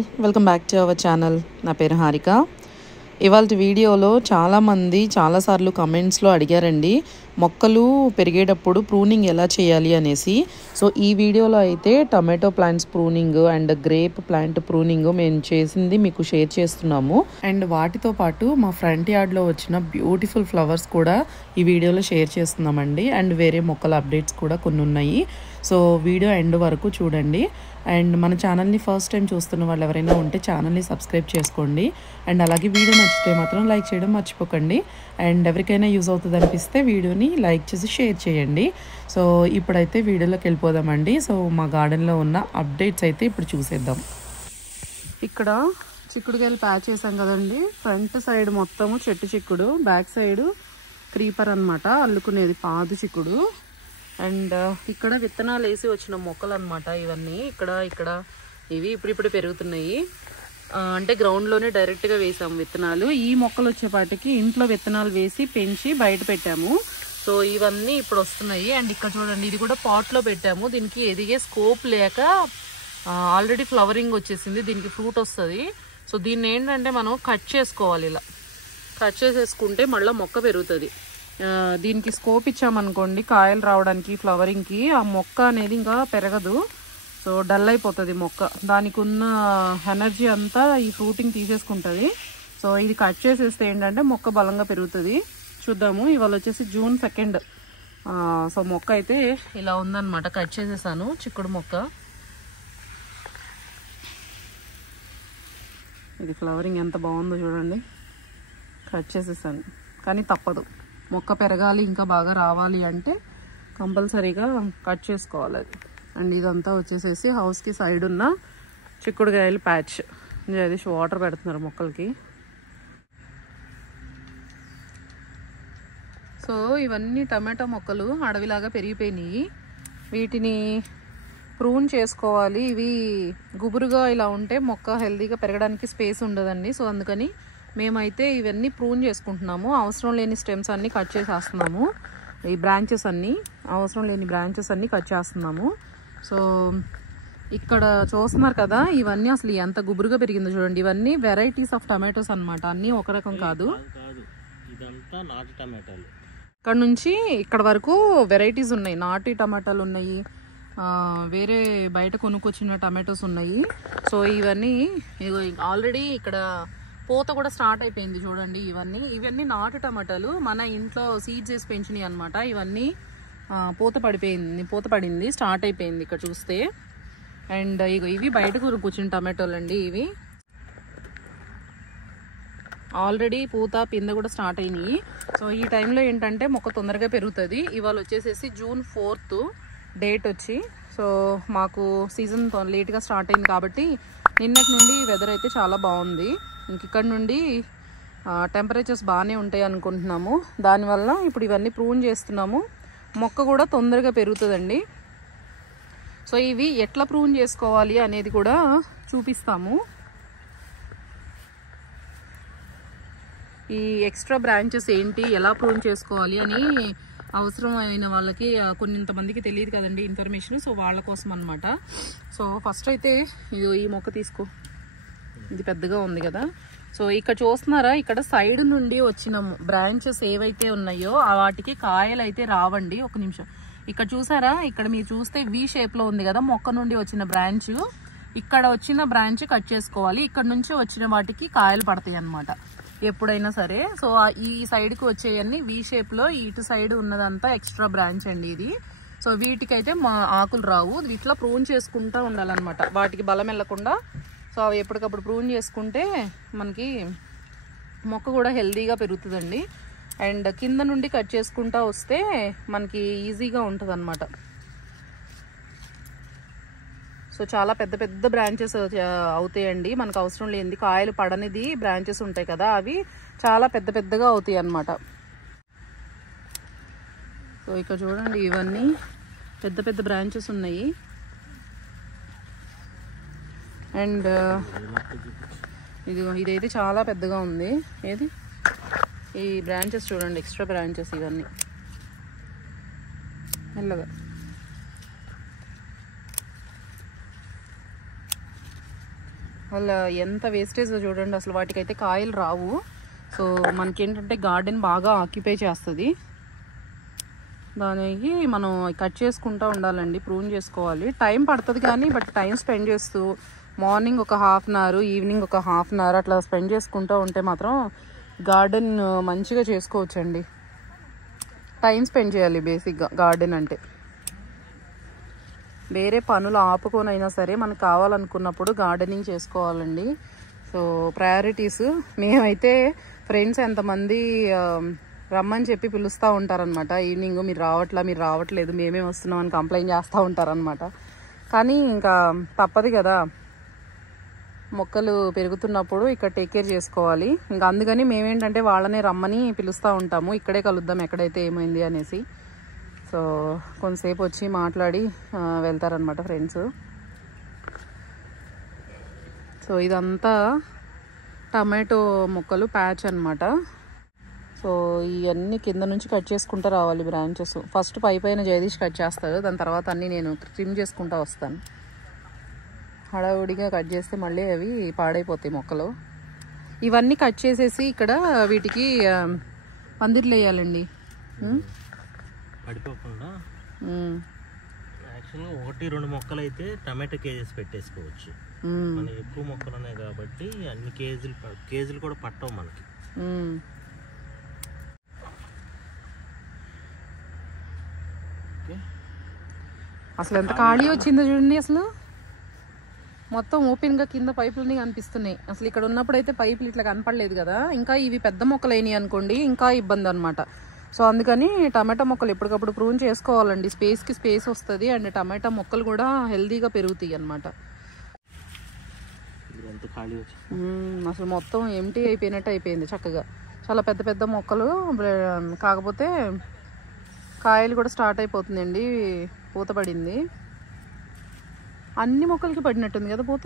All, welcome back to our channel. నా పేరు హారిక. ఇవాళ వీడియోలో చాలామంది చాలాసార్లు కమెంట్స్లో అడిగారండి మొక్కలు పెరిగేటప్పుడు ప్రూనింగ్ ఎలా చేయాలి అనేసి. సో ఈ వీడియోలో అయితే tomato plants pruning and grape plant pruning మేము చేసింది మీకు షేర్ చేస్తున్నాము. అండ్ వాటితో పాటు మా ఫ్రంట్ యార్డ్లో వచ్చిన బ్యూటిఫుల్ ఫ్లవర్స్ కూడా ఈ వీడియోలో షేర్ చేస్తున్నామండి. అండ్ వేరే మొక్కల అప్డేట్స్ కూడా కొన్ని ఉన్నాయి. సో వీడియో ఎండ్ వరకు చూడండి. అండ్ మన ఛానల్ని ఫస్ట్ టైం చూస్తున్న వాళ్ళు ఎవరైనా ఉంటే ఛానల్ని సబ్స్క్రైబ్ చేసుకోండి. అండ్ అలాగే వీడియో నచ్చితే మాత్రం లైక్ చేయడం మర్చిపోకండి. అండ్ ఎవరికైనా యూజ్ అవుతుంది అనిపిస్తే వీడియోని లైక్ చేసి షేర్ చేయండి. సో ఇప్పుడైతే వీడియోలోకి వెళ్ళిపోదామండి. సో మా గార్డెన్లో ఉన్న అప్డేట్స్ అయితే ఇప్పుడు చూసేద్దాం. ఇక్కడ చిక్కుడుకాయలు ప్యాచ్ చేసాం కదండి. ఫ్రంట్ సైడ్ మొత్తము చెట్టు చిక్కుడు, బ్యాక్ సైడ్ క్రీపర్ అనమాట, అల్లుకునేది పాదు చిక్కుడు. అండ్ ఇక్కడ విత్తనాలు వేసి వచ్చిన మొక్కలు అనమాట ఇవన్నీ. ఇక్కడ ఇవి ఇప్పుడు పెరుగుతున్నాయి. అంటే గ్రౌండ్లోనే డైరెక్ట్గా వేసాము విత్తనాలు. ఈ మొక్కలు వచ్చేపాటికి ఇంట్లో విత్తనాలు వేసి పెంచి బయట పెట్టాము. సో ఇవన్నీ ఇప్పుడు వస్తున్నాయి. అండ్ ఇక్కడ చూడండి, ఇది కూడా పాట్లో పెట్టాము. దీనికి ఎదిగే స్కోప్ లేక ఆల్రెడీ ఫ్లవరింగ్ వచ్చేసింది. దీనికి ఫ్రూట్ వస్తుంది. సో దీన్ని ఏంటంటే మనం కట్ చేసుకోవాలి. ఇలా కట్ చేసేసుకుంటే మళ్ళీ మొక్క పెరుగుతుంది. దీనికి స్కోప్ ఇచ్చామనుకోండి కాయలు రావడానికి, ఫ్లవరింగ్కి, ఆ మొక్క అనేది ఇంకా పెరగదు. సో డల్ అయిపోతుంది మొక్క. దానికి ఉన్న ఎనర్జీ అంతా ఈ ఫ్రూటింగ్ తీసేసుకుంటుంది. సో ఇది కట్ చేసేస్తే ఏంటంటే మొక్క బలంగా పెరుగుతుంది. చూద్దాము. ఇవాళ వచ్చేసి June 2. సో మొక్క అయితే ఇలా ఉందన్నమాట. కట్ చేసేసాను చిక్కుడు మొక్క. ఇది ఫ్లవరింగ్ ఎంత బాగుందో చూడండి. కట్ చేసేసాను, కానీ తప్పదు. మొక్క పెరగాలి, ఇంకా బాగా రావాలి అంటే కంపల్సరీగా కట్ చేసుకోవాలి అది. అండ్ ఇదంతా వచ్చేసేసి హౌస్కి సైడ్ ఉన్న చిక్కుడుకాయలు ప్యాచ్. జగదీష్ వాటర్ పెడుతున్నారు మొక్కలకి. సో ఇవన్నీ టమాటో మొక్కలు అడవిలాగా పెరిగిపోయినాయి. వీటిని ప్రూన్ చేసుకోవాలి. ఇవి గుబురుగా ఇలా ఉంటే మొక్క హెల్తీగా పెరగడానికి స్పేస్ ఉండదండి. సో అందుకని మేమైతే ఇవన్నీ ప్రూన్ చేసుకుంటున్నాము. అవసరం లేని స్టెమ్స్ అన్నీ కట్ చేసేస్తున్నాము. ఈ బ్రాంచెస్ అన్నీ, అవసరం లేని బ్రాంచెస్ అన్నీ కట్ చేస్తున్నాము. సో ఇక్కడ చూస్తున్నారు కదా, ఇవన్నీ అసలు ఎంత గుబురుగా పెరిగిందో చూడండి. ఇవన్నీ వెరైటీస్ ఆఫ్ టమాటోస్ అనమాట, అన్నీ ఒక రకం కాదు. ఇక్కడ నుంచి ఇక్కడ వరకు వెరైటీస్ ఉన్నాయి. నాటు టమాటాలు ఉన్నాయి, వేరే బయట కొనుక్కొచ్చిన టమాటోస్ ఉన్నాయి. సో ఇవన్నీ ఆల్రెడీ ఇక్కడ పూత కూడా స్టార్ట్ అయిపోయింది చూడండి. ఇవన్నీ నాటు టమాటాలు మన ఇంట్లో సీడ్స్ వేసి పెంచినాయి అనమాట. ఇవన్నీ పూత పడింది, స్టార్ట్ అయిపోయింది ఇక్కడ చూస్తే. అండ్ ఇవి బయట కూర్చున్న టమాటోలు అండి. ఇవి ఆల్రెడీ పూత పిందె కూడా స్టార్ట్ అయినాయి. సో ఈ టైంలో ఏంటంటే మొక్క తొందరగా పెరుగుతుంది. ఇవాళ వచ్చేసేసి June 4 డేట్ వచ్చి. సో మాకు సీజన్ లేట్గా స్టార్ట్ అయింది కాబట్టి నిన్నటి నుండి వెదర్ అయితే చాలా బాగుంది. ఇంక ఇక్కడ నుండి టెంపరేచర్స్ బాగానే ఉంటాయి అనుకుంటున్నాము. దానివల్ల ఇప్పుడు ఇవన్నీ ప్రూన్ చేస్తున్నాము. మొక్క కూడా తొందరగా పెరుగుతుందండి. సో ఇవి ఎట్లా ప్రూన్ చేసుకోవాలి అనేది కూడా చూపిస్తాము. ఈ ఎక్స్ట్రా బ్రాంచెస్ ఏంటి, ఎలా ప్రూన్ చేసుకోవాలి అని అవసరమైన వాళ్ళకి కొంతమందికి తెలియదు కదండి ఇన్ఫర్మేషన్. సో వాళ్ళ కోసం అనమాట. సో ఫస్ట్ అయితే ఈ మొక్క తీసుకో. ఇది పెద్దగా ఉంది కదా. సో ఇక్కడ చూస్తున్నారా, ఇక్కడ సైడ్ నుండి వచ్చిన బ్రాంచెస్ ఏవైతే ఉన్నాయో వాటికి కాయలు అయితే రావండి. ఒక నిమిషం. ఇక్కడ చూసారా, ఇక్కడ మీరు చూస్తే V షేప్లో ఉంది కదా మొక్క నుండి వచ్చిన బ్రాంచ్. ఇక్కడ వచ్చిన బ్రాంచ్ కట్ చేసుకోవాలి. ఇక్కడ నుంచి వచ్చిన వాటికి కాయలు పడతాయి అన్నమాట ఎప్పుడైనా సరే. సో ఈ సైడ్కి వచ్చేయన్నీ V షేప్లో, ఇటు సైడ్ ఉన్నదంతా ఎక్స్ట్రా బ్రాంచ్ అండి ఇది. సో వీటికైతే ఆకులు రావు. ఇట్లా ప్రూన్ చేసుకుంటూ ఉండాలన్నమాట, వాటికి బలం వెళ్ళకుండా. సో అవి ఎప్పటికప్పుడు ప్రూన్ చేసుకుంటే మనకి మొక్క కూడా హెల్తీగా పెరుగుతుందండి. అండ్ కింద నుండి కట్ చేసుకుంటూ వస్తే మనకి ఈజీగా ఉంటుంది అన్నమాట. సో చాలా పెద్ద పెద్ద బ్రాంచెస్ అవుతాయండి. మనకు అవసరం లేనిది కాయలు పడనిది బ్రాంచెస్ ఉంటాయి కదా, అవి చాలా పెద్ద పెద్దగా అవుతాయి అన్నమాట. సో ఇక్కడ చూడండి, ఇవన్నీ పెద్ద పెద్ద బ్రాంచెస్ ఉన్నాయి. అండ్ ఇదైతే చాలా పెద్దగా ఉంది. ఏది ఈ బ్రాంచెస్ చూడండి, ఎక్స్ట్రా బ్రాంచెస్ ఇవన్నీ మెల్లగా. వాళ్ళ ఎంత వేస్టేజ్ చూడండి, అసలు వాటికైతే కాయలు రావు. సో మనకేంటంటే గార్డెన్ బాగా ఆక్యుపై చేస్తుంది. దానికి మనం కట్ చేసుకుంటూ ఉండాలండి, ప్రూన్ చేసుకోవాలి. టైం పడుతుంది కానీ బట్ టైం స్పెండ్ చేస్తూ మార్నింగ్ ఒక హాఫ్ అన్ అవర్, ఈవినింగ్ ఒక హాఫ్ అన్ అవర్ అట్లా స్పెండ్ చేసుకుంటూ ఉంటే మాత్రం గార్డెన్ మంచిగా చేసుకోవచ్చండి. టైం స్పెండ్ చేయాలి బేసిక్గా గార్డెన్ అంటే. వేరే పనులు ఆపుకొనైనా సరే మనకు కావాలనుకున్నప్పుడు గార్డెనింగ్ చేసుకోవాలండి. So priorities. మేమైతే ఫ్రెండ్స్ ఎంతమంది రమ్మని చెప్పి పిలుస్తూ ఉంటారనమాట. ఈవినింగ్ మీరు రావట్లేదు, మేమే వస్తున్నాం అని కంప్లైంట్ చేస్తూ ఉంటారనమాట. కానీ ఇంకా తప్పదు కదా, మొక్కలు పెరుగుతున్నప్పుడు ఇక్కడ టేక్ కేర్ చేసుకోవాలి. ఇంకా అందుకని మేమేంటంటే వాళ్ళనే రమ్మని పిలుస్తూ ఉంటాము, ఇక్కడే కలుద్దాం ఎక్కడైతే ఏమైంది అనేసి. సో కొంతసేపు వచ్చి మాట్లాడి వెళ్తారనమాట ఫ్రెండ్స్. సో ఇదంతా టమాటో మొక్కలు ప్యాచ్ అనమాట. సో ఇవన్నీ కింద నుంచి కట్ చేసుకుంటూ రావాలి బ్రాంచెస్. ఫస్ట్ పైన జగదీష్ కట్ చేస్తాడు, దాని తర్వాత అన్నీ నేను ట్రిమ్ చేసుకుంటూ వస్తాను. హడావుడిగా కట్ చేస్తే మళ్ళీ అవి పాడైపోతాయి మొక్కలు. ఇవన్నీ కట్ చేసేసి ఇక్కడ వీటికి పందిర్లు వేయాలండి. పడిపోకుండా యాక్చువల్గా 1-2 మొక్కలు అయితే టమాటో కేజెస్ పెట్టేసుకోవచ్చు. మనకి ఎక్కువ మొక్కలు ఉన్నాయి కాబట్టి అన్ని కేజీలు కూడా పట్టవు మనకి. అసలు ఎంత ఖాళీ వచ్చిందో చూడండి. అసలు మొత్తం ఓపెన్గా కింద పైపులన్నీ కనిపిస్తున్నాయి. అసలు ఇక్కడ ఉన్నప్పుడు అయితే పైపులు ఇట్లా కనపడలేదు కదా. ఇంకా ఇవి పెద్ద మొక్కలు అయినాయి అనుకోండి ఇంకా ఇబ్బంది అనమాట. సో అందుకని టమాటా మొక్కలు ఎప్పటికప్పుడు ప్రూన్ చేసుకోవాలండి. స్పేస్కి స్పేస్ వస్తుంది అండ్ టమాటా మొక్కలు కూడా హెల్దీగా పెరుగుతాయి అన్నమాట. అసలు మొత్తం ఎంటీ అయిపోయినట్టు అయిపోయింది చక్కగా. చాలా పెద్ద పెద్ద మొక్కలు, కాకపోతే కాయలు కూడా స్టార్ట్ అయిపోతుందండి. పూత పడింది, అన్ని మొక్కలకి పడినట్టుంది కదా పూత.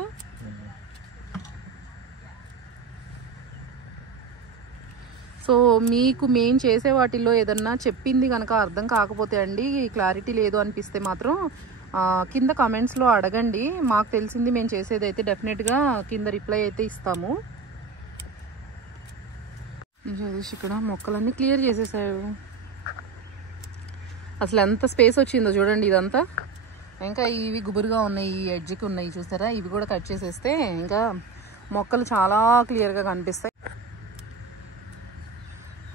సో మీకు మేము చేసే వాటిల్లో ఏదన్నా చెప్పింది కనుక అర్థం కాకపోతే అండి, క్లారిటీ లేదు అనిపిస్తే మాత్రం కింద కమెంట్స్లో అడగండి. మాకు తెలిసింది మేము చేసేది అయితే డెఫినెట్గా కింద రిప్లై అయితే ఇస్తాము. ఇక్కడ మొక్కలన్నీ క్లియర్ చేసేసారు. అసలు ఎంత స్పేస్ వచ్చిందో చూడండి. ఇదంతా ఇంకా ఇవి గుబురుగా ఉన్నాయి, ఈ ఎడ్జ్కి ఉన్నాయి చూసారా, ఇవి కూడా కట్ చేసేస్తే ఇంకా మొక్కలు చాలా క్లియర్గా కనిపిస్తాయి.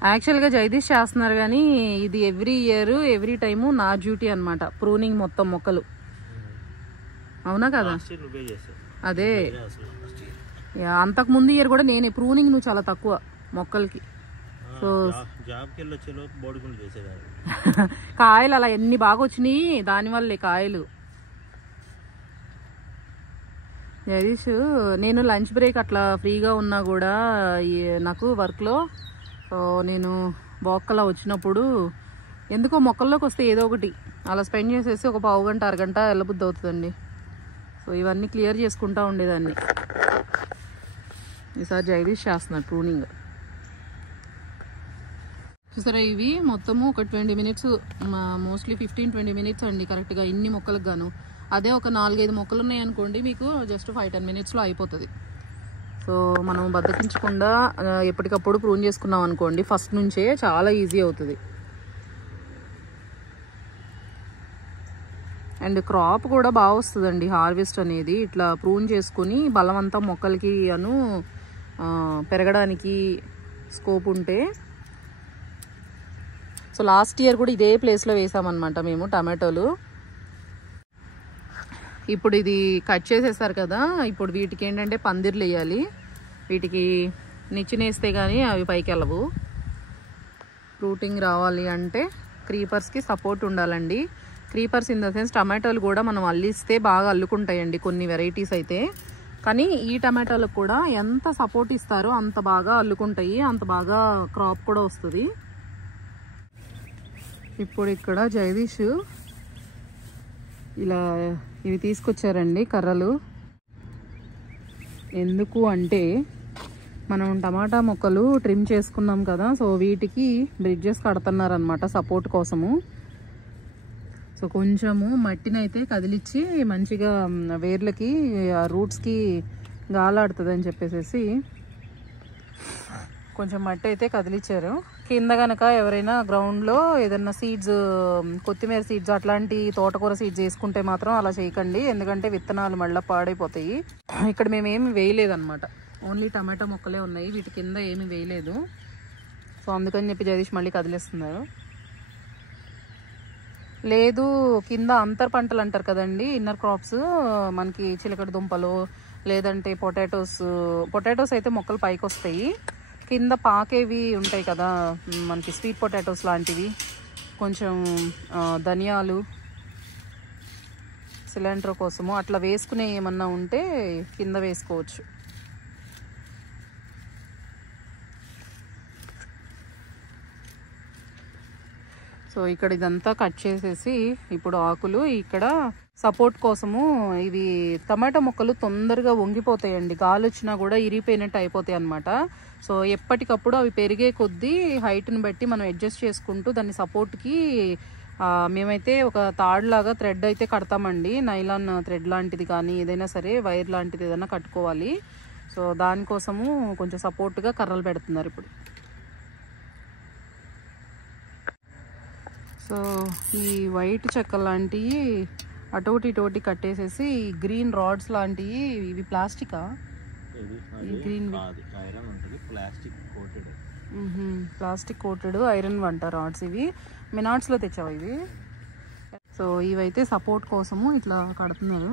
యాక్చువల్గా జగదీష్ చేస్తున్నారు కానీ ఇది ఎవ్రీ ఇయర్ ఎవ్రీ టైము నా డ్యూటీ అనమాట, ప్రూనింగ్ మొత్తం మొక్కలు. అవునా కదా? అదే అంతకుముందు ఇయర్ కూడా నేనే ప్రూనింగ్. నువ్వు చాలా తక్కువ మొక్కలకి. సో కాయలు అలా ఎన్ని బాగా వచ్చినాయి దానివల్లే కాయలు. జగదీష్ నేను లంచ్ బ్రేక్ అట్లా ఫ్రీగా ఉన్నా కూడా నాకు వర్క్లో, సో నేను వాక్కలా వచ్చినప్పుడు ఎందుకో మొక్కల్లోకి వస్తే ఏదో ఒకటి అలా స్పెండ్ చేసేసి ఒక పావు గంట అరగంట వెళ్ళబుద్ధి అవుతుందండి. సో ఇవన్నీ క్లియర్ చేసుకుంటూ ఉండేదాన్ని. ఈసారి జగదీష్ చేస్తున్నాడు ప్రూనింగ్. చూసారా, ఇవి మొత్తము ఒక 20 మినిట్స్, మోస్ట్లీ 15-20 మినిట్స్ అండి కరెక్ట్గా ఇన్ని మొక్కలకు గాను. అదే ఒక 4-5 మొక్కలు ఉన్నాయి అనుకోండి, మీకు జస్ట్ 5-10 మినిట్స్లో అయిపోతుంది. సో మనం బద్దకించకుండా ఎప్పటికప్పుడు ప్రూన్ చేసుకున్నాం అనుకోండి ఫస్ట్ నుంచే చాలా ఈజీ అవుతుంది. అండ్ క్రాప్ కూడా బాగా వస్తుందండి హార్వెస్ట్ అనేది. ఇట్లా ప్రూన్ చేసుకుని బలమంతా మొక్కలకి పెరగడానికి స్కోప్ ఉంటే. సో లాస్ట్ ఇయర్ కూడా ఇదే ప్లేస్లో వేసామన్నమాట మేము టమాటోలు. ఇప్పుడు ఇది కట్ చేసేసారు కదా, ఇప్పుడు వీటికి ఏంటంటే పందిర్లు వేయాలి. వీటికి నిచ్చినేస్తే కానీ అవి పైకి వెళ్ళవు. ఫ్రూటింగ్ రావాలి అంటే క్రీపర్స్కి సపోర్ట్ ఉండాలండి. క్రీపర్స్ ఇన్ ద సెన్స్ టమాటోలు కూడా మనం అల్లిస్తే బాగా అల్లుకుంటాయండి కొన్ని వెరైటీస్ అయితే. కానీ ఈ టమాటోలకు కూడా ఎంత సపోర్ట్ ఇస్తారో అంత బాగా అల్లుకుంటాయి, అంత బాగా క్రాప్ కూడా వస్తుంది. ఇప్పుడు ఇక్కడ జగదీష్ ఇలా ఇవి తీసుకొచ్చారండి కర్రలు. ఎందుకు అంటే మనం టమాటా మొక్కలు ట్రిమ్ చేసుకున్నాం కదా, సో వీటికి బ్రిడ్జెస్ కడుతున్నారనమాట సపోర్ట్ కోసము. సో కొంచెము మట్టిని అయితే కదిలిచ్చి మంచిగా వేర్లకి రూట్స్కి గాలాడుతుంది అని చెప్పేసి కొంచెం మట్టి అయితే కదిలిచ్చారు. కింద కనుక ఎవరైనా గ్రౌండ్లో ఏదన్నా సీడ్స్, కొత్తిమీర సీడ్స్ అట్లాంటి తోటకూర సీడ్స్ వేసుకుంటే మాత్రం అలా చేయకండి, ఎందుకంటే విత్తనాలు మళ్ళీ పాడైపోతాయి. ఇక్కడ మేమేమి వేయలేదన్నమాట, ఓన్లీ టమాటా మొక్కలే ఉన్నాయి, వీటి కింద ఏమి వేయలేదు. సో అందుకని చెప్పి జగదీష్ మళ్ళీ కదిలిస్తున్నారు. లేదు కింద అంతర్ పంటలు అంటారు కదండి, ఇన్నర్ క్రాప్స్, మనకి చిలకడ దుంపలు లేదంటే పొటాటోస్ అయితే మొక్కలు పైకి వస్తాయి. కింద పాకేవి ఉంటాయి కదా మనకి, స్వీట్ పొటాటోస్ లాంటివి, కొంచెం ధనియాలు సిలిండర్ కోసము అట్లా వేసుకునే ఏమన్నా ఉంటే కింద వేసుకోవచ్చు. సో ఇక్కడ ఇదంతా కట్ చేసేసి ఇప్పుడు ఆకులు ఇక్కడ సపోర్ట్ కోసము, ఇవి టమాటా మొక్కలు తొందరగా వంగిపోతాయండి, గాలి వచ్చినా కూడా ఇరిగిపోయినట్టు అయిపోతాయి అన్నమాట. సో ఎప్పటికప్పుడు అవి పెరిగే కొద్దీ హైట్ని బట్టి మనం అడ్జస్ట్ చేసుకుంటూ దాన్ని సపోర్ట్కి మేమైతే ఒక తాడులాగా థ్రెడ్ అయితే కడతామండి, నైలాన్ థ్రెడ్ లాంటిది కానీ ఏదైనా సరే వైర్ లాంటిది ఏదైనా కట్టుకోవాలి. సో దానికోసము కొంచెం సపోర్ట్గా కర్రలు పెడుతున్నారు ఇప్పుడు. సో ఈ వైట్ చెక్క లాంటివి అటోటి ఇటోటి కట్టేసేసి గ్రీన్ రాడ్స్ లాంటివి, ఇవి ప్లాస్టికా? గ్రీన్ ప్లాస్టిక్ కోటెడ్ ఐరన్ వంట రాడ్స్, ఇవి మినాట్స్లో తెచ్చావు ఇవి. సో ఇవైతే సపోర్ట్ కోసము ఇట్లా కడుతున్నారు.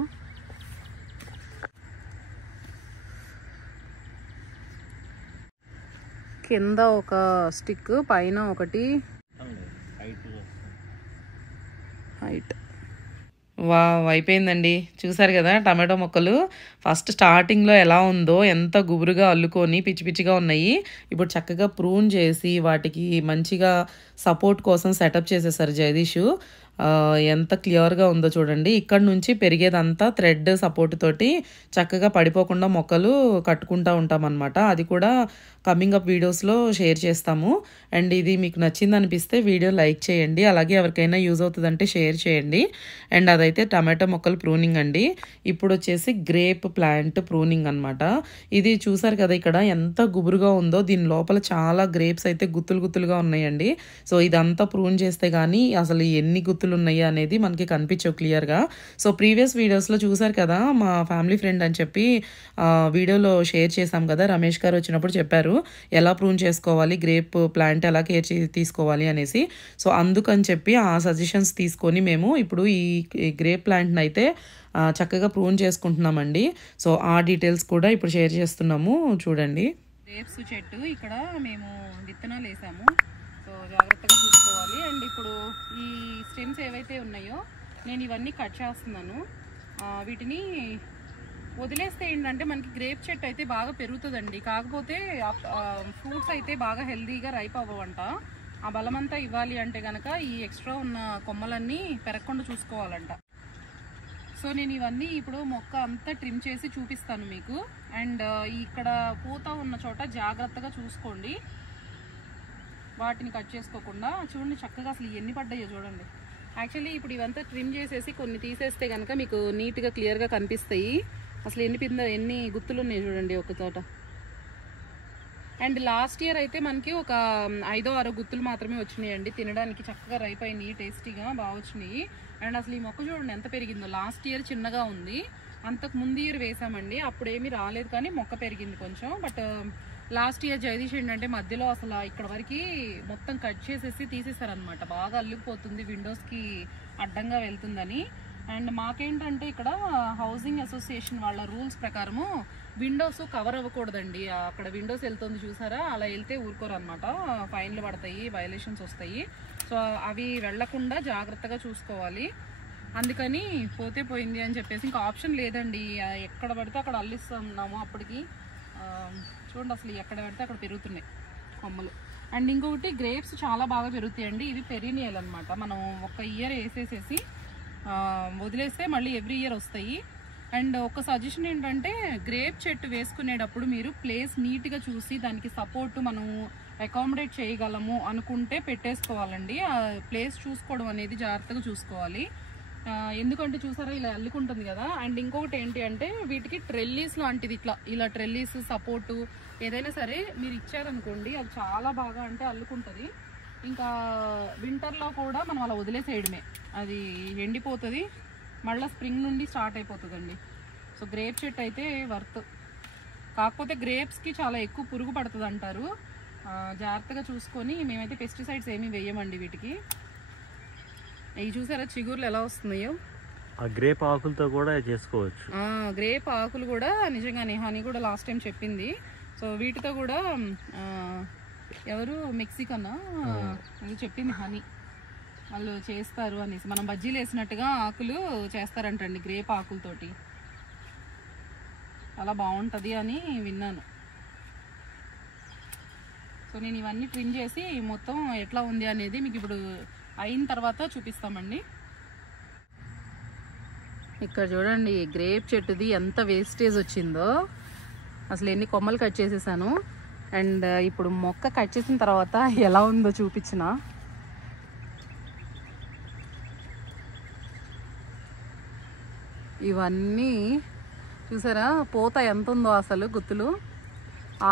కింద ఒక స్టిక్, పైన ఒకటి హైట్. వావ్, అయిపోయిందండి. చూసారు కదా టమాటో మొక్కలు ఫస్ట్ స్టార్టింగ్లో ఎలా ఉందో, ఎంత గుబురుగా అల్లుకొని పిచ్చి పిచ్చిగా ఉన్నాయి. ఇప్పుడు చక్కగా ప్రూన్ చేసి వాటికి మంచిగా సపోర్ట్ కోసం సెటప్ చేసేసారు జగదీష్. ఎంత క్లియర్గా ఉందో చూడండి. ఇక్కడ నుంచి పెరిగేదంతా థ్రెడ్ సపోర్ట్ తోటి చక్కగా పడిపోకుండా మొక్కలు కట్టుకుంటూ ఉంటామన్నమాట. అది కూడా కమింగ్ అప్ వీడియోస్లో షేర్ చేస్తాము. అండ్ ఇది మీకు నచ్చింది అనిపిస్తే వీడియో లైక్ చేయండి, అలాగే ఎవరికైనా యూజ్ అవుతుందంటే షేర్ చేయండి. అండ్ అదైతే టమాటో మొక్కలు ప్రూనింగ్ అండి. ఇప్పుడు వచ్చేసి గ్రేప్ ప్లాంట్ ప్రూనింగ్ అనమాట. ఇది చూసారు కదా ఇక్కడ ఎంత గుబురుగా ఉందో, దీని లోపల చాలా గ్రేప్స్ అయితే గుత్తులు గుత్తులుగా ఉన్నాయండి. సో ఇదంతా ప్రూన్ చేస్తే కానీ అసలు ఎన్ని గుత్తులు ఉన్నాయి అనేది మనకి కనిపించవు క్లియర్గా. సో ప్రీవియస్ వీడియోస్లో చూసారు కదా, మా ఫ్యామిలీ ఫ్రెండ్ అని చెప్పి వీడియోలో షేర్ చేశాం కదా, రమేష్ గారు వచ్చినప్పుడు చెప్పారు ఎలా ప్రూన్ చేసుకోవాలి, గ్రేప్ ప్లాంట్ ఎలా కేర్ తీసుకోవాలి అనేసి. సో అందుకని చెప్పి ఆ సజెషన్స్ తీసుకొని మేము ఇప్పుడు ఈ గ్రేప్ ప్లాంట్ని అయితే చక్కగా ప్రూన్ చేసుకుంటున్నామండి. సో ఆ డీటెయిల్స్ కూడా ఇప్పుడు షేర్ చేస్తున్నాము చూడండి. గ్రేప్స్ చెట్టు ఇక్కడ మేము విత్తనాలు వేసాము, సో జాగ్రత్తగా చూసుకోవాలి. అండ్ ఇప్పుడు ఈ స్టెమ్స్ ఏవైతే ఉన్నాయో నేను ఇవన్నీ కట్ చేస్తున్నాను. వీటిని వదిలేస్తే ఏంటంటే మనకి గ్రేప్ చెట్టు అయితే బాగా పెరుగుతుందండి, కాకపోతే ఫ్రూట్స్ అయితే బాగా హెల్దీగా రైప్ అవ్వవంట. ఆ బలమంతా ఇవ్వాలి అంటే కనుక ఈ ఎక్స్ట్రా ఉన్న కొమ్మలన్నీ పెరగకుండా చూసుకోవాలంట. సో నేను ఇవన్నీ ఇప్పుడు మొక్క అంతా ట్రిమ్ చేసి చూపిస్తాను మీకు. అండ్ ఇక్కడ పూత ఉన్న చోట జాగ్రత్తగా చూసుకోండి, వాటిని కట్ చేసుకోకుండా. చూడండి చక్కగా అసలు ఎన్ని పడ్డాయో చూడండి. యాక్చువల్లీ ఇప్పుడు ఇవంతా ట్రిమ్ చేసేసి కొన్ని తీసేస్తే కనుక మీకు నీట్గా క్లియర్గా కనిపిస్తాయి. అసలు ఎన్ని గుత్తులు ఉన్నాయి చూడండి ఒక చోట. అండ్ లాస్ట్ ఇయర్ అయితే మనకి ఒక 5-6 గుత్తులు మాత్రమే వచ్చినాయండి, తినడానికి చక్కగా రైప్ అయినాయి, టేస్టీగా బాగా వచ్చినాయి. అండ్ అసలు ఈ మొక్క చూడండి ఎంత పెరిగిందో. లాస్ట్ ఇయర్ చిన్నగా ఉంది, అంతకు ముందు ఇయర్ వేసామండి, అప్పుడేమీ రాలేదు కానీ మొక్క పెరిగింది కొంచెం. బట్ లాస్ట్ ఇయర్ జగదీష్ ఏంటంటే మధ్యలో అసలు ఇక్కడ వరకు మొత్తం కట్ చేసేసి తీసేసారనమాట, బాగా అల్లుకుపోతుంది, విండోస్కి అడ్డంగా వెళ్తుందని. అండ్ మాకేంటంటే ఇక్కడ హౌసింగ్ అసోసియేషన్ వాళ్ళ రూల్స్ ప్రకారము విండోస్ కవర్ అవ్వకూడదండి. అక్కడ విండోస్ వెళ్తుంది చూసారా, అలా వెళ్తే ఊరుకోరనమాట, ఫైన్లు పడతాయి, వైలేషన్స్ వస్తాయి. సో అవి వెళ్లకుండా జాగ్రత్తగా చూసుకోవాలి. అందుకని పోతే పోయింది అని చెప్పేసి ఇంకా ఆప్షన్ లేదండి, ఎక్కడ పడితే అక్కడ అల్లిస్తున్నాము. అప్పటికి చూడండి అసలు ఎక్కడ పడితే అక్కడ పెరుగుతున్నాయి కొమ్మలు. అండ్ ఇంకొకటి గ్రేప్స్ చాలా బాగా పెరుగుతాయండి, ఇవి పెరినియల్ అనమాట. మనం ఒక ఇయర్ వేసేసేసి వదిలేస్తే మళ్ళీ ఎవ్రీ ఇయర్ వస్తాయి. అండ్ ఒక సజెషన్ ఏంటంటే గ్రేప్ చెట్టు వేసుకునేటప్పుడు మీరు ప్లేస్ నీట్గా చూసి దానికి సపోర్ట్ మనం అకామిడేట్ చేయగలము అనుకుంటే పెట్టేసుకోవాలండి. ఆ ప్లేస్ చూసుకోవడం అనేది జాగ్రత్తగా చూసుకోవాలి. ఎందుకంటే చూసారా ఇలా అల్లుకుంటుంది కదా. అండ్ ఇంకొకటి ఏంటి అంటే వీటికి ట్రెల్లీస్ లాంటిది ఇలా ట్రెల్లీస్ సపోర్టు ఏదైనా సరే మీరు ఇచ్చారనుకోండి అది చాలా బాగా అంటే అల్లుకుంటుంది. ఇంకా వింటర్లో కూడా మనం అలా వదిలేసేయడమే, అది ఎండిపోతుంది, మళ్ళీ స్ప్రింగ్ నుండి స్టార్ట్ అయిపోతుందండి. సో గ్రేప్ చెట్టు అయితే వర్త్. కాకపోతే గ్రేప్స్కి చాలా ఎక్కువ పురుగు పడుతుంది అంటారు, జాగ్రత్తగా చూసుకొని. మేమైతే పెస్టిసైడ్స్ ఏమీ వేయమండి వీటికి. ఇవి చూసారా చిగుర్లు ఎలా వస్తున్నాయో, ఆ గ్రేప్ ఆకులతో కూడా చేసుకోవచ్చు. గ్రేప్ ఆకులు కూడా నిజంగానే హనీ కూడా లాస్ట్ టైం చెప్పింది. సో వీటితో కూడా ఎవరు మెక్సికన్ అది చెప్పింది హనీ, వాళ్ళు చేస్తారు అనేసి. మనం బజ్జీలు వేసినట్టుగా ఆకులు చేస్తారంటండి గ్రేప్ ఆకులతోటి, చాలా బాగుంటుంది అని విన్నాను. సో నేను ఇవన్నీ ట్రిమ్ చేసి మొత్తం ఎట్లా ఉంది అనేది మీకు ఇప్పుడు అయిన తర్వాత చూపిస్తామండి. ఇక్కడ చూడండి గ్రేప్ చెట్టుది ఎంత వేస్టేజ్ వచ్చిందో, అసలు ఎన్ని కొమ్మలు కట్ చేసేసాను. అండ్ ఇప్పుడు మొక్క కట్ చేసిన తర్వాత ఎలా ఉందో చూపించిన. ఇవన్నీ చూసారా పూత ఎంత ఉందో అసలు గుత్తులు.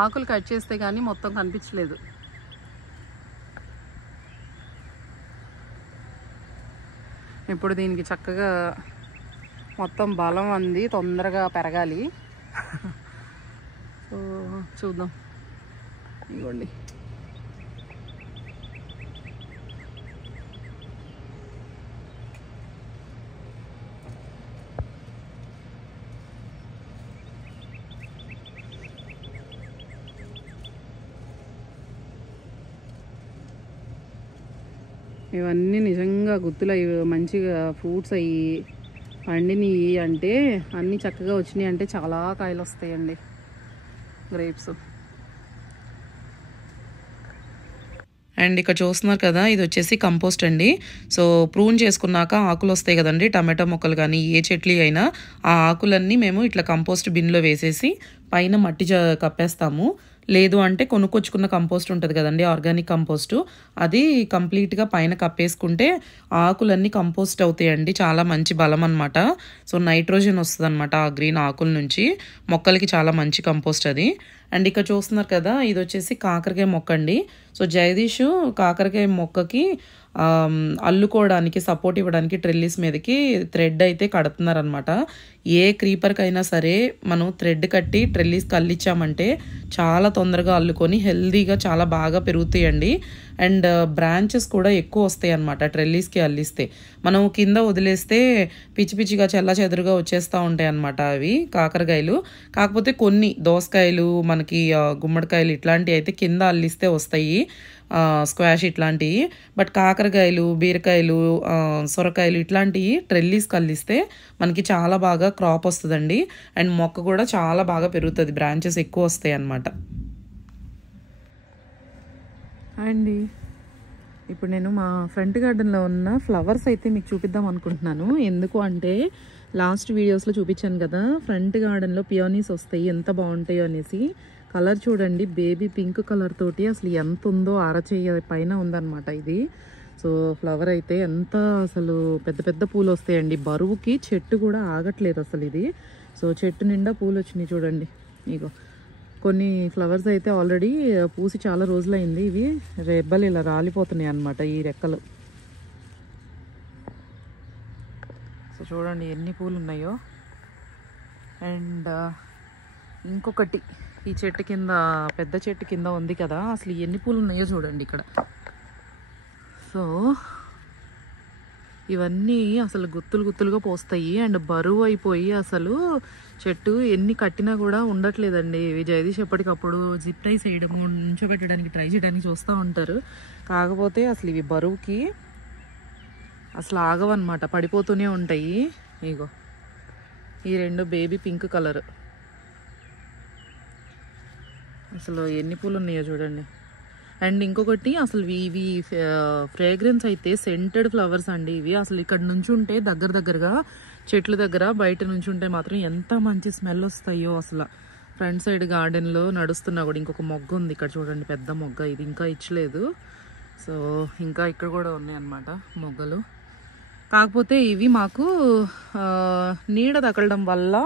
ఆకులు కట్ చేస్తే కానీ మొత్తం కనిపించలేదు. ఇప్పుడు దీనికి చక్కగా మొత్తం బలం అంది, తొందరగా పెరగాలి. సో చూద్దాం. ఇదిగోండి ఇవన్నీ నిజంగా గుత్తులు అవి మంచిగా ఫ్రూట్స్ అయ్యి పండినవి అంటే అన్నీ చక్కగా వచ్చినాయి అంటే చాలా కాయలు వస్తాయండి గ్రేప్స్. అండ్ ఇక్కడ చూస్తున్నారు కదా, ఇది వచ్చేసి కంపోస్ట్ అండి. సో ప్రూన్ చేసుకున్నాక ఆకులు వస్తాయి కదండి, టమాటో మొక్కలు కానీ ఏ చెట్లు అయినా, ఆ ఆకులన్నీ మేము ఇట్లా కంపోస్ట్ బిన్లో వేసేసి పైన మట్టి కప్పేస్తాము. లేదు అంటే కొనుక్కొచ్చుకున్న కంపోస్ట్ ఉంటుంది కదండి, ఆర్గానిక్ కంపోస్టు, అది కంప్లీట్గా పైన కప్పేసుకుంటే ఆకులన్నీ కంపోస్ట్ అవుతాయండి. చాలా మంచి బలం అనమాట. సో నైట్రోజన్ వస్తుంది అనమాట ఆ గ్రీన్ ఆకుల నుంచి, మొక్కలకి చాలా మంచి కంపోస్ట్ అది. అండ్ ఇక్కడ చూస్తున్నారు కదా, ఇది వచ్చేసి కాకరకాయ మొక్క అండి. సో జగదీష్ కాకరకాయ మొక్కకి అల్లుకోవడానికి సపోర్ట్ ఇవ్వడానికి ట్రెల్లిస్ మీదకి థ్రెడ్ అయితే కడుతున్నారనమాట. ఏ క్రీపర్కైనా సరే మనం థ్రెడ్ కట్టి ట్రెల్లిస్కి అల్లిచ్చామంటే చాలా తొందరగా అల్లుకొని హెల్దీగా చాలా బాగా పెరుగుతాయండి. అండ్ బ్రాంచెస్ కూడా ఎక్కువ వస్తాయి అన్నమాట ట్రెల్లిస్కి అల్లిస్తే. మనం కింద వదిలేస్తే పిచ్చి పిచ్చిగా చెల్లా చెదురుగా వచ్చేస్తూ ఉంటాయి అన్నమాట అవి కాకరకాయలు. కాకపోతే కొన్ని దోసకాయలు మనకి గుమ్మడికాయలు ఇట్లాంటివి అయితే కింద అల్లిస్తే వస్తాయి, స్క్వాష్ ఇట్లాంటివి. బట్ కాకరకాయలు, బీరకాయలు, సొరకాయలు ఇట్లాంటివి ట్రెల్లీస్కి అల్లిస్తే మనకి చాలా బాగా క్రాప్ వస్తుందండి. అండ్ మొక్క కూడా చాలా బాగా పెరుగుతుంది, బ్రాంచెస్ ఎక్కువ వస్తాయి అన్నమాట. అండి ఇప్పుడు నేను మా ఫ్రంట్ గార్డెన్లో ఉన్న ఫ్లవర్స్ అయితే మీకు చూపిద్దాం అనుకుంటున్నాను. ఎందుకు అంటే లాస్ట్ వీడియోస్లో చూపించాను కదా, ఫ్రంట్ గార్డెన్లో పియోనీస్ వస్తాయి ఎంత బాగుంటాయో అనేసి. కలర్ చూడండి, బేబీ పింక్ కలర్ తోటి అసలు ఎంత ఉందో, అరచేయ పైన ఉందన్నమాట ఇది. సో ఫ్లవర్ అయితే ఎంత అసలు పెద్ద పెద్ద పూలు వస్తాయండి, బరువుకి చెట్టు కూడా ఆగట్లేదు అసలు ఇది. సో చెట్టు నిండా పూలు వచ్చినాయి చూడండి. ఇగో కొన్ని ఫ్లవర్స్ అయితే ఆల్రెడీ పూసి చాలా రోజులైంది, ఇవి రెబ్బలు ఇలా రాలిపోతున్నాయి అన్నమాట ఈ రెక్కలు. సో చూడండి ఎన్ని పూలు ఉన్నాయో. అండ్ ఇంకొకటి ఈ చెట్టు కింద, పెద్ద చెట్టు కింద ఉంది కదా, అసలు ఎన్ని పూలు ఉన్నాయో చూడండి ఇక్కడ. సో ఇవన్నీ అసలు గుత్తులు గుత్తులుగా పోస్తాయి అండ్ బరువు అయిపోయి అసలు చెట్టు ఎన్ని కట్టినా కూడా ఉండట్లేదండి. ఇవి జగదీష్ ఎప్పటికప్పుడు జిప్ టై చేయడం, ఉంచోబెట్టడానికి ట్రై చేయడానికి చూస్తూ ఉంటారు. కాకపోతే అసలు ఇవి బరువుకి అసలు ఆగవన్నమాట, పడిపోతూనే ఉంటాయి. ఇగో ఈ రెండు బేబీ పింక్ కలర్, అసలు ఎన్ని పూలు ఉన్నాయో చూడండి. అండ్ ఇంకొకటి అసలు ఇవి ఫ్రేగ్రెన్స్ అయితే సెంటెడ్ ఫ్లవర్స్ అండి ఇవి. అసలు ఇక్కడ నుంచి ఉంటే దగ్గరగా చెట్ల దగ్గర బయట నుంచి ఉంటే మాత్రం ఎంత మంచి స్మెల్ వస్తాయో అసలు. ఫ్రంట్ సైడ్ గార్డెన్లో నడుస్తున్నా కూడా ఇంకొక మొగ్గ ఉంది ఇక్కడ చూడండి, పెద్ద మొగ్గ, ఇది ఇంకా ఇచ్చలేదు. సో ఇంకా ఇక్కడ కూడా ఉన్నాయి అన్నమాట మొగ్గలు. కాకపోతే ఇవి మాకు నీడ తగలడం వల్ల,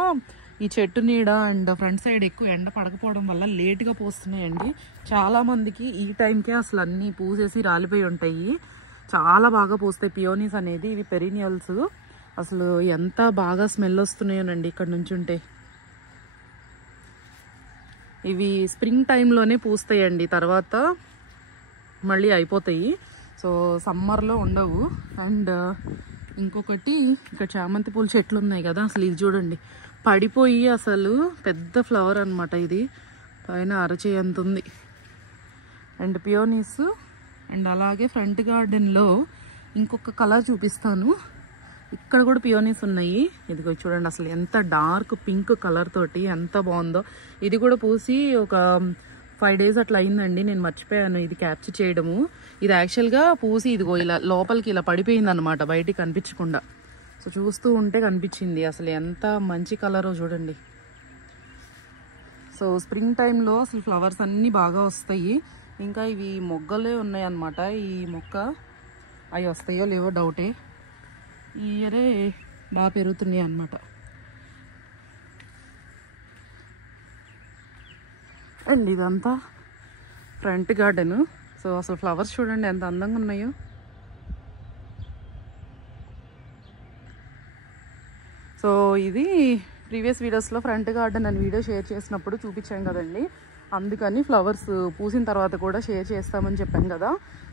ఈ చెట్టు నీడ అండ్ ఫ్రంట్ సైడ్ ఎక్కువ ఎండ పడకపోవడం వల్ల లేట్గా పూస్తున్నాయండి. చాలామందికి ఈ టైంకే అసలు అన్నీ పూసేసి రాలిపోయి ఉంటాయి. చాలా బాగా పూస్తాయి పియోనీస్ అనేది. ఇవి పెరీనియల్స్. అసలు ఎంత బాగా స్మెల్ వస్తున్నాయోనండి ఇక్కడ నుంచి ఉంటే. ఇవి స్ప్రింగ్ టైంలోనే పూస్తాయండి, తర్వాత మళ్ళీ అయిపోతాయి. సో సమ్మర్లో ఉండవు. అండ్ ఇంకొకటి ఇక్కడ చామంతి పూల చెట్లు ఉన్నాయి కదా, అసలు ఇది చూడండి పడిపోయి అసలు పెద్ద ఫ్లవర్ అనమాట. ఇది పైన అరచేయంత ఉంది. అండ్ పియోనీస్. అండ్ అలాగే ఫ్రంట్ గార్డెన్లో ఇంకొక కలర్ చూపిస్తాను. ఇక్కడ కూడా పియోనీస్ ఉన్నాయి. ఇదిగో చూడండి అసలు ఎంత డార్క్ పింక్ కలర్ తోటి ఎంత బాగుందో. ఇది కూడా పూసి ఒక 5 days అట్లా అయిందండి. నేను మర్చిపోయాను ఇది క్యాప్చర్ చేయడము. ఇది యాక్చువల్గా పూసి ఇదిగో ఇలా లోపలికి ఇలా పడిపోయింది అనమాట, బయటికి కనిపించకుండా. సో చూస్తూ ఉంటే కనిపించింది. అసలు ఎంత మంచి కలరో చూడండి. సో స్ప్రింగ్ టైంలో అసలు ఫ్లవర్స్ అన్నీ బాగా వస్తాయి. ఇంకా ఇవి మొగ్గలే ఉన్నాయి అన్నమాట. ఈ మొక్క అవి వస్తాయో లేవో డౌటే. ఈ ఇయరే బాగా పెరుగుతున్నాయి అన్నమాట. అండ్ ఇదంతా ఫ్రంట్ గార్డెన్. సో అసలు ఫ్లవర్స్ చూడండి ఎంత అందంగా ఉన్నాయో. సో ఇది ప్రీవియస్ వీడియోస్లో ఫ్రంట్ గార్డెన్ అని వీడియో షేర్ చేసినప్పుడు చూపించాం కదండి. అందుకని ఫ్లవర్స్ పూసిన తర్వాత కూడా షేర్ చేస్తామని చెప్పాం కదా,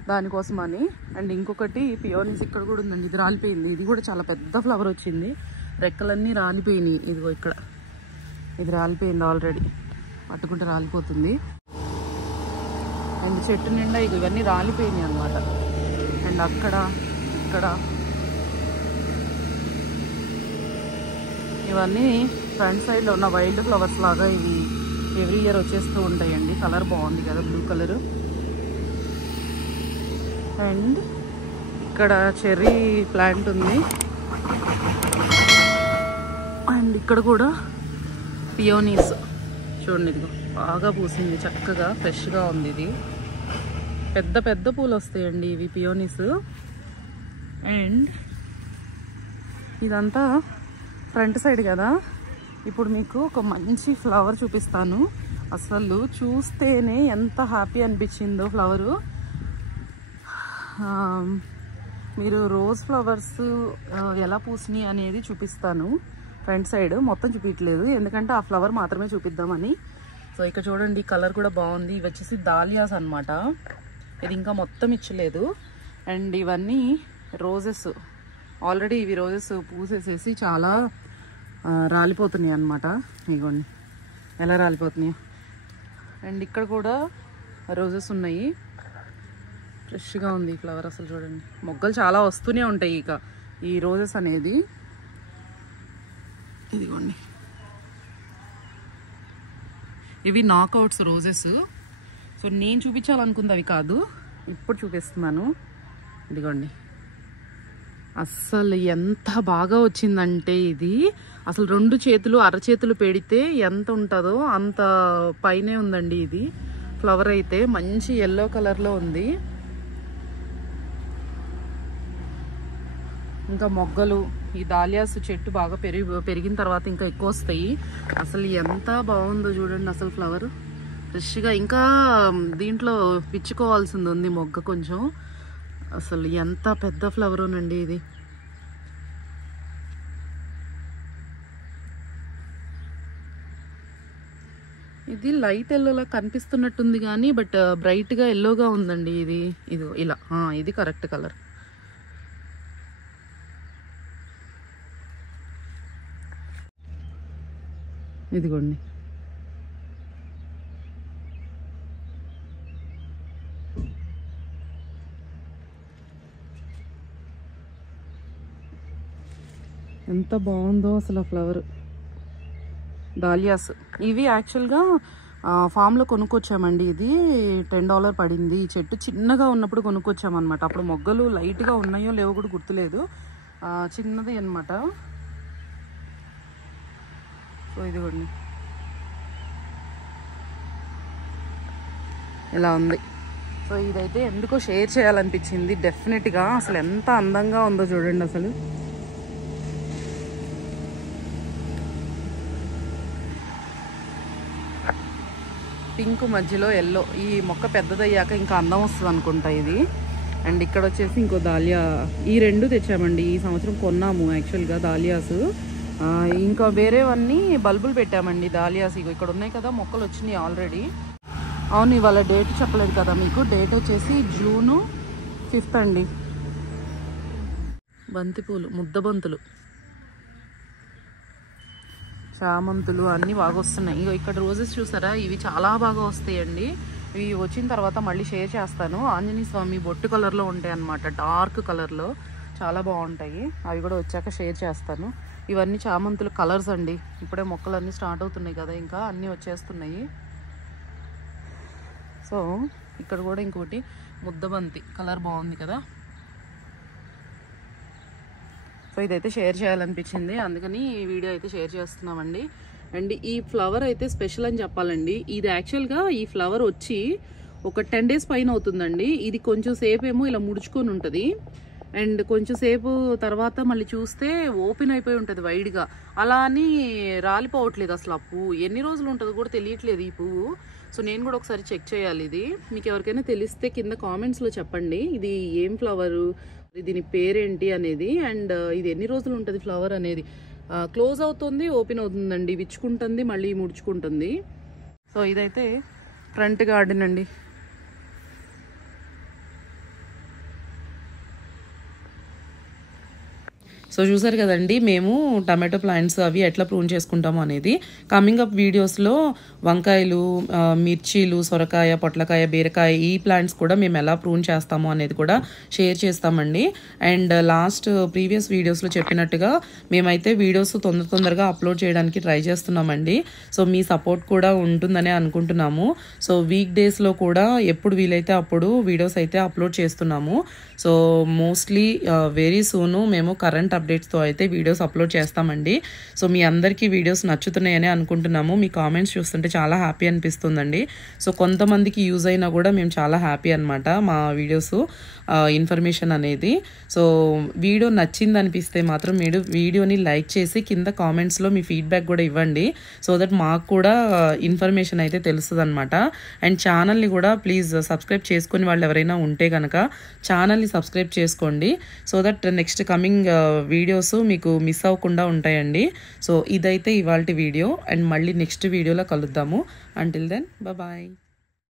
దానికోసమని. అండ్ ఇంకొకటి పియోనీస్ ఇక్కడ కూడా ఉందండి. ఇది రాలిపోయింది. ఇది కూడా చాలా పెద్ద ఫ్లవర్ వచ్చింది. రెక్కలన్నీ రాలిపోయినాయి. ఇదిగో ఇక్కడ ఇది రాలిపోయింది ఆల్రెడీ, పట్టుకుంటే రాలిపోతుంది. అండ్ చెట్టు నిండా ఇవన్నీ రాలిపోయినాయి అన్నమాట. అండ్ అక్కడ ఇక్కడ ఇవన్నీ ఫ్రంట్ సైడ్లో ఉన్న వైల్డ్ ఫ్లవర్స్ లాగా ఇవి ఎవ్రీ ఇయర్ వచ్చేస్తూ ఉంటాయండి. కలర్ బాగుంది కదా, బ్లూ కలరు. అండ్ ఇక్కడ చెర్రీ ప్లాంట్ ఉంది. అండ్ ఇక్కడ కూడా పియోనీస్ చూడండి, ఇదిగో బాగా పూసింది, చక్కగా ఫ్రెష్గా ఉంది. ఇది పెద్ద పెద్ద పూలు వస్తాయండి ఇవి పియోనీస్. అండ్ ఇదంతా ఫ్రంట్ సైడ్ కదా. ఇప్పుడు మీకు ఒక మంచి ఫ్లవర్ చూపిస్తాను. అసలు చూస్తేనే ఎంత హ్యాపీ అనిపించిందో ఫ్లవరు. మీరు రోజ్ ఫ్లవర్స్ ఎలా పూసినాయి అనేది చూపిస్తాను. ఫ్రంట్ సైడ్ మొత్తం చూపించలేదు, ఎందుకంటే ఆ ఫ్లవర్ మాత్రమే చూపిద్దామని. సో ఇక్కడ చూడండి కలర్ కూడా బాగుంది. ఇవి వచ్చేసి దాలియాస్ అనమాట. ఇది ఇంకా మొత్తం ఇచ్చలేదు. అండ్ ఇవన్నీ రోజెస్. ఆల్రెడీ ఇవి రోజెస్ పూసేసేసి చాలా రాలిపోతున్నాయి అన్నమాట. ఇగోండి ఎలా రాలిపోతున్నాయో. అండ్ ఇక్కడ కూడా రోజెస్ ఉన్నాయి. ఫ్రెష్గా ఉంది ఈ ఫ్లవర్. అసలు చూడండి మొగ్గలు చాలా వస్తూనే ఉంటాయి ఇక ఈ రోజెస్ అనేది. ఇదిగోండి ఇవి నాకౌట్స్ రోజెస్. సో నేను చూపించాలనుకుంది అవి కాదు, ఇప్పుడు చూపిస్తున్నాను. ఇదిగోండి అస్సలు ఎంత బాగా వచ్చిందంటే ఇది అసలు 2 చేతులు అరచేతులు పెడితే ఎంత ఉంటుందో అంత పైనే ఉందండి. ఇది ఫ్లవర్ అయితే మంచి ఎల్లో కలర్లో ఉంది. ఇంకా మొగ్గలు, ఈ దాలియాస్ చెట్టు బాగా పెరిగిన తర్వాత ఇంకా ఎక్కువ వస్తాయి. అసలు ఎంత బాగుందో చూడండి అసలు ఫ్లవర్ ఫ్రెష్గా. ఇంకా దీంట్లో పిచ్చుకోవాల్సింది ఉంది మొగ్గ కొంచెం. అసలు ఎంత పెద్ద ఫ్లవరునండి ఇది. ఇది లైట్ ఎల్లోలా కనిపిస్తున్నట్టుంది కానీ బట్ బ్రైట్గా ఎల్లోగా ఉందండి ఇది. ఇది ఇలా ఇది కరెక్ట్ కలర్. ఇదిగోండి ఎంత బాగుందో అసలు ఆ ఫ్లవర్. దాలియాస్ ఇవి యాక్చువల్గా ఫామ్లో కొనుక్కొచ్చామండి. ఇది $10 పడింది. ఈ చెట్టు చిన్నగా ఉన్నప్పుడు కొనుక్కొచ్చామన్నమాట. అప్పుడు మొగ్గలు లైట్గా ఉన్నాయో లేవో కూడా గుర్తులేదు, చిన్నది అన్నమాట. సో ఇదిగోండి ఇలా ఉంది. సో ఇదైతే ఎందుకో షేర్ చేయాలనిపించింది డెఫినెట్గా. అసలు ఎంత అందంగా ఉందో చూడండి. అసలు పింక్ మధ్యలో ఎల్లో. ఈ మొక్క పెద్దదయ్యాక ఇంకా అందం వస్తుంది అనుకుంటా ఇది. అండ్ ఇక్కడ వచ్చేసి ఇంకో దాలియా. ఈ 2 తెచ్చామండి, ఈ సంవత్సరం కొన్నాము యాక్చువల్గా దాలియాస్. ఇంకా వేరేవన్నీ బల్బులు పెట్టామండి దాలియాస్. ఇగో ఇక్కడ ఉన్నాయి కదా మొక్కలు వచ్చినాయి ఆల్రెడీ. అవును, ఇవాళ డేట్ చెప్పలేదు కదా మీకు. డేట్ వచ్చేసి జూన్ 5 అండి. బంతిపూలు, ముద్దబంతులు, చామంతులు అన్నీ బాగా వస్తున్నాయి. ఇగో ఇక్కడ రోజెస్ చూసారా, ఇవి చాలా బాగా వస్తాయండి. ఇవి వచ్చిన తర్వాత మళ్ళీ షేర్ చేస్తాను. ఆంజనేయ స్వామి బొట్టు కలర్లో ఉంటాయి అన్నమాట, డార్క్ కలర్లో చాలా బాగుంటాయి. అవి కూడా వచ్చాక షేర్ చేస్తాను. ఇవన్నీ చామంతులు కలర్స్ అండి. ఇప్పుడే మొక్కలు అన్నీ స్టార్ట్ అవుతున్నాయి కదా, ఇంకా అన్నీ వచ్చేస్తున్నాయి. సో ఇక్కడ కూడా ఇంకోటి ముద్దబంతి కలర్ బాగుంది కదా. సో ఇదైతే షేర్ చేయాలనిపించింది, అందుకని ఈ వీడియో అయితే షేర్ చేస్తున్నామండి. అండ్ ఈ ఫ్లవర్ అయితే స్పెషల్ అని చెప్పాలండి. ఇది యాక్చువల్గా ఈ ఫ్లవర్ వచ్చి ఒక 10 days పైన అవుతుందండి. ఇది కొంచెం సేపు ఏమో ఇలా ముడుచుకొని ఉంటుంది, అండ్ కొంచెం సేపు తర్వాత మళ్ళీ చూస్తే ఓపెన్ అయిపోయి ఉంటుంది వైడ్గా. అలా అని రాలిపోవట్లేదు అసలు. ఆ పువ్వు ఎన్ని రోజులు ఉంటుందో కూడా తెలియట్లేదు ఈ పువ్వు. సో నేను కూడా ఒకసారి చెక్ చేయాలి ఇది. మీకు ఎవరికైనా తెలిస్తే కింద కామెంట్స్లో చెప్పండి, ఇది ఏం ఫ్లవరు, దీని పేరేంటి అనేది, అండ్ ఇది ఎన్ని రోజులు ఉంటుంది ఫ్లవర్ అనేది. క్లోజ్ అవుతుంది, ఓపెన్ అవుతుందండి, విచ్చుకుంటుంది, మళ్ళీ ముడుచుకుంటుంది. సో ఇదైతే ఫ్రంట్ గార్డెన్ అండి. సో చూసారు కదండి మేము టమాటో ప్లాంట్స్ అవి ఎట్లా ప్రూన్ చేసుకుంటాము అనేది. కమింగ్ అప్ వీడియోస్లో వంకాయలు, మిర్చీలు, సొరకాయ, పొట్లకాయ, బీరకాయ ఈ ప్లాంట్స్ కూడా మేము ఎలా ప్రూన్ చేస్తాము అనేది కూడా షేర్ చేస్తామండి. అండ్ లాస్ట్ ప్రీవియస్ వీడియోస్లో చెప్పినట్టుగా మేమైతే వీడియోస్ తొందరగా అప్లోడ్ చేయడానికి ట్రై చేస్తున్నామండి. సో మీ సపోర్ట్ కూడా ఉంటుందనే అనుకుంటున్నాము. సో వీక్ డేస్లో కూడా ఎప్పుడు వీలైతే అప్పుడు వీడియోస్ అయితే అప్లోడ్ చేస్తున్నాము. సో మోస్ట్లీ వెరీ సూను మేము కరెంట్ అప్డేట్స్తో అయితే వీడియోస్ అప్లోడ్ చేస్తామండి. సో మీ అందరికీ వీడియోస్ నచ్చుతున్నాయని అనుకుంటున్నాము. మీ కామెంట్స్ చూస్తుంటే చాలా హ్యాపీ అనిపిస్తుందండి. సో కొంతమందికి యూజ్ అయినా కూడా మేము చాలా హ్యాపీ అనమాట మా వీడియోస్ ఇన్ఫర్మేషన్ అనేది. సో వీడియో నచ్చింది అనిపిస్తే మాత్రం మీరు వీడియోని లైక్ చేసి కింద కామెంట్స్లో మీ ఫీడ్బ్యాక్ కూడా ఇవ్వండి. సో దట్ మాకు కూడా ఇన్ఫర్మేషన్ అయితే తెలుస్తుంది అనమాట. అండ్ ఛానల్ని కూడా ప్లీజ్ సబ్స్క్రైబ్ చేసుకుని వాళ్ళు ఎవరైనా ఉంటే కనుక ఛానల్ని సబ్స్క్రైబ్ చేసుకోండి. So that next coming videos మీకు మిస్ అవ్వకుండా ఉంటాయండి. సో ఇదైతే ఇవాల్టి వీడియో, అండ్ మళ్ళీ నెక్స్ట్ వీడియోలో కలుద్దాము. Until then bye.